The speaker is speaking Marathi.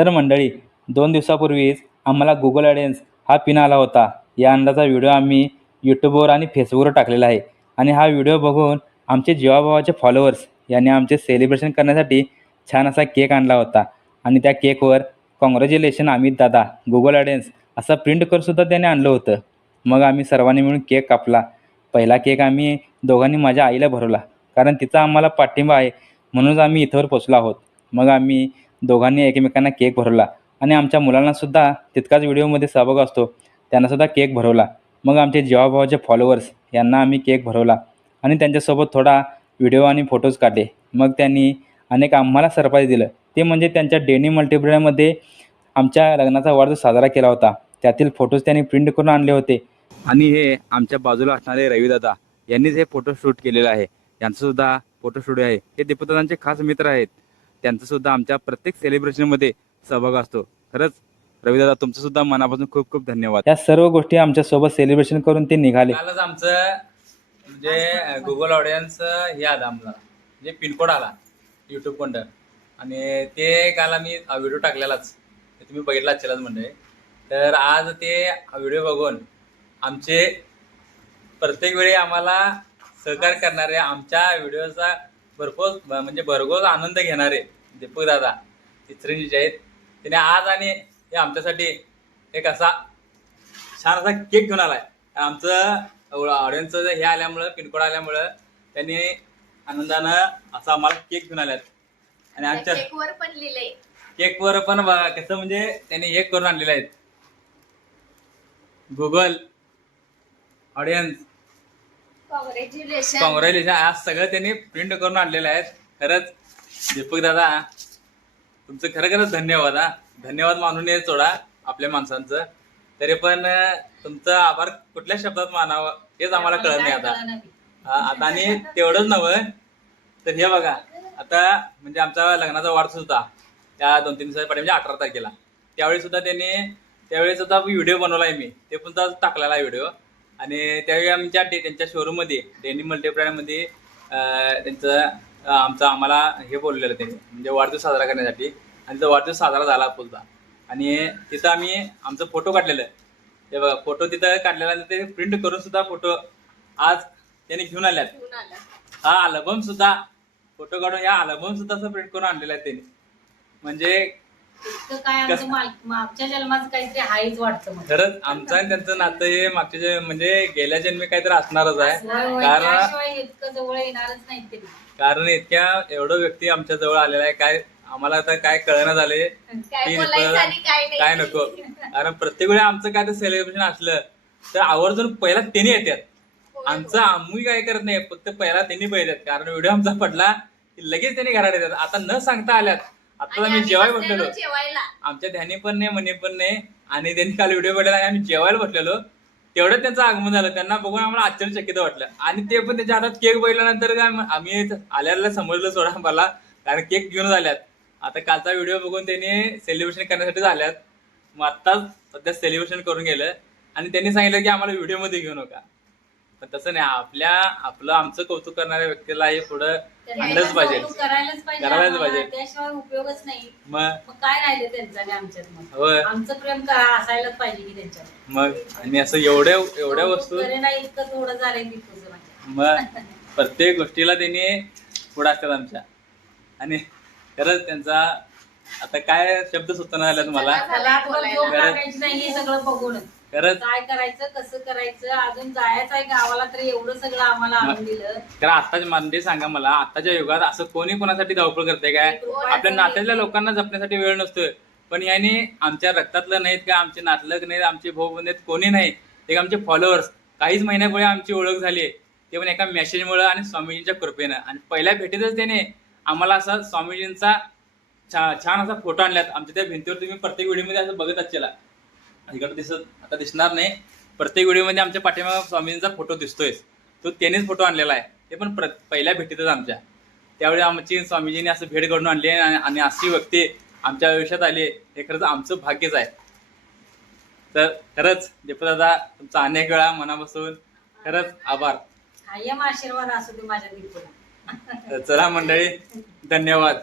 तर मंडळी, 2 दिवसापूर्वीच आम्हाला गुगल ॲडसेन्स हा पिन आला होता. या आनंदाचा व्हिडिओ आम्ही यूट्यूबवर आणि फेसबुकवर टाकलेला आहे. आणि हा व्हिडिओ बघून आमचे जीवाभावाचे फॉलोअर्स यांनी आमचे सेलिब्रेशन करण्यासाठी छान असा केक आणला होता. आणि त्या केकवर कॉंग्रॅच्युलेशन अमित दादा, गुगल ॲडसेन्स असा प्रिंट करूनसुद्धा त्याने आणलं होतं. मग आम्ही सर्वांनी मिळून केक कापला. पहिला केक आम्ही दोघांनी माझ्या आईला भरवला, कारण तिचा आम्हाला पाठिंबा आहे म्हणूनच आम्ही इथवर पोचलो आहोत. मग आम्ही दोघांनी एकमेकांना केक भरवला आणि आमच्या मुलांनासुद्धा तितकाच व्हिडिओमध्ये सहभाग असतो, त्यांनासुद्धा केक भरवला. मग आमचे जीवाभावाचे फॉलोअर्स यांना आम्ही केक भरवला आणि त्यांच्यासोबत थोडा व्हिडिओ आणि फोटोज काढले. मग त्यांनी अनेक आम्हाला सरप्राईज दिलं. ते म्हणजे त्यांच्या डेनिम मल्टीब्रँडमध्ये आमच्या लग्नाचा वाढदिवस साजरा केला होता. त्यातील फोटोज त्यांनी प्रिंट करून आणले होते. आणि हे आमच्या बाजूला असणारे रविदादा यांनीच हे फोटोशूट केलेलं आहे. यांचंसुद्धा फोटोशूट आहे. हे दीपदादांचे खास मित्र आहेत. त्यांचासुद्धा आमच्या प्रत्येक सेलिब्रेशनमध्ये सहभाग असतो. खरंच रविदादा, तुमचंसुद्धा मनापासून खूप खूप धन्यवाद. या सर्व गोष्टी आमच्यासोबत सेलिब्रेशन करून ते निघाले. कालच आमचं म्हणजे गुगल ऑडियन्स हे आलं आम्हाला, म्हणजे पिनकोड आला यूट्यूब कोणतं, आणि ते काल आम्ही व्हिडिओ टाकलेलाच, ते तुम्ही बघितला असेलच म्हणजे. तर आज ते व्हिडिओ बघून आमचे प्रत्येक वेळी आम्हाला सहकार्य करणारे, आमच्या व्हिडिओचा भरघोस आनंद घेणारे दीपक दादा चित्रंजीचे आहेत. त्याने आज आणि हे आमच्यासाठी एक असा छान असा केक घेऊन आलाय. आमचं ऑडियन्सचं हे आल्यामुळं, पिनकोड आल्यामुळं त्यांनी आनंदानं असा आम्हाला केक घेऊन आल्यात. आणि आमच्या केकवर पण लिहिलंय, केकवर पण कसं म्हणजे त्यांनी एक करून आणलेलं आहेत, गुगल ऑडियन्स कॉंग्रॅच्युलेशन. आज सगळं त्यांनी प्रिंट करून आणलेलं आहे. खरंच दीपक दादा, तुमचं खरंच धन्यवाद. धन्यवाद मानून ये सोडा आपल्या माणसांचं. तरी पण तुमचं आभार कुठल्या शब्दात मानावं हेच आम्हाला कळत नाही आता. आणि तेवढंच नव्हे तर हे बघा, आता म्हणजे आमचा लग्नाचा वाढदिवस होता त्या 2-3 दिवसापाठी, म्हणजे 18 तारखेला. त्यावेळी सुद्धा व्हिडिओ बनवलाय मी, ते पण टाकलेला आहे व्हिडिओ. आणि त्यावेळी त्यांच्या शोरूममध्ये डेनिम मल्टीब्रँडमध्ये आम्हाला हे बोललेलं त्यांनी, म्हणजे वाढदिवस साजरा करण्यासाठी. आणि तो वाढदिवस साजरा झाला फुलता. आणि तिथं आम्ही आमचं फोटो काढलेलं, ते बघा फोटो तिथं काढलेला, ते प्रिंट करून सुद्धा फोटो आज त्यांनी घेऊन आल्यात. हा अल्बम सुद्धा, फोटो काढून या अल्बम सुद्धा असं प्रिंट करून आणलेला आहे त्यांनी. म्हणजे मागच्या जन्माचं काहीतरी हायच वाटतं. खरंच आमचं आणि त्यांचं नातं हे मागच्या म्हणजे गेल्या जन्मी काहीतरी असणारच आहे. कारण इतक्या एवढं व्यक्ती आमच्या जवळ आलेला आहे, काय आम्हाला आता काय कळणं झाले काय नको. कारण प्रत्येक वेळी आमचं काय तर सेलिब्रेशन असलं तर आवर्जून पहिला त्यांनी येतात. आमचं आम्ही काय करत नाही, फक्त पहिला त्यांनी पाहिजेत. कारण व्हिडिओ आमचा पडला की लगेच त्यांनी घरात येतात. आता न सांगता आल्यात. आता आम्ही जेवायला बसलेलो, आमच्या ध्यानी पण नाही, मनी पण नाही. आणि त्यांनी काल व्हिडिओ पडलेला आणि आम्ही जेवायला बसलेलो, तेवढं त्यांचं आगमन झालं. त्यांना बघून आम्हाला आश्चर्यचकित वाटलं. आणि ते पण त्याच्या हातात केक बघितल्यानंतर काय आम्ही आल्याला समजलं सोडा मला, कारण केक घेऊन आल्यात. आता कालचा व्हिडिओ बघून त्यांनी सेलिब्रेशन करण्यासाठी झाल्यात. मग आत्ताच सध्या सेलिब्रेशन करून गेलं. आणि त्यांनी सांगितलं की आम्हाला व्हिडिओमध्ये घेऊ नका. पण तसं नाही, आमचं कौतुक करणाऱ्या व्यक्तीला हे पुढं आणलंच पाहिजे, करायलाच पाहिजे. त्याशिवाय उपयोगच नाही. मग काय राहिलं त्यांचं आमच्यात? होय, आमचं प्रेम असायलाच पाहिजे की त्यांच्यात. मग आणि असं एवढ्या वस्तू नाही, इतकं थोडं झालंय की तुझं. मग प्रत्येक गोष्टीला त्यांनी पुढं असतात आमच्या. आणि खरंच त्यांचा आता काय शब्द सुचना झाला तुम्हाला. सगळं बघून खरंच काय करायचं, कसं करायचं, अजून जायचं आहे गावाला, तर एवढं सगळं आम्हाला आणून दिलं. कारण आताच्या म्हणजे सांगा मला, आताच्या युगात असं कोणी कोणासाठी धावपळ करते काय? आपल्या नात्यातल्या लोकांना जपण्यासाठी वेळ नसतोय. पण याने आमच्या रक्तातलं नाहीत का, आमचे नातलग नाहीत, आमचे भाऊ बंद नाहीत, कोणी नाही. एक आमचे फॉलोअर्स काहीच महिन्यापुढे आमची ओळख झाली, ते पण एका मेसेजमुळे आणि स्वामीजींच्या कृपेनं. आणि पहिल्या भेटीतच त्याने आम्हाला असा स्वामीजींचा छान असा फोटो आणल्यात. आमच्या त्या भिंतीवर तुम्ही प्रत्येक व्हिडिओमध्ये असं बघत असेल, इकडे आता दिसणार नाही, प्रत्येक व्हिडिओमध्ये आमच्या पाठीमागे स्वामीजींचा फोटो दिसतोय. तो त्यानेच फोटो आणलेला आहे, ते पण पहिल्या भेटीतच आमच्या. त्यावेळी आमची स्वामीजींनी असं भेट घडून आणली आणि अशी व्यक्ती आमच्या आयुष्यात आली, हे खरंच आमचं भाग्यच आहे. तर खरंच दीपदादा, तुमचा अनेक वेळा मनापासून खरंच आभार. कायम आशीर्वाद असू दे माझ्या दीपूला. चला मंडळी, धन्यवाद.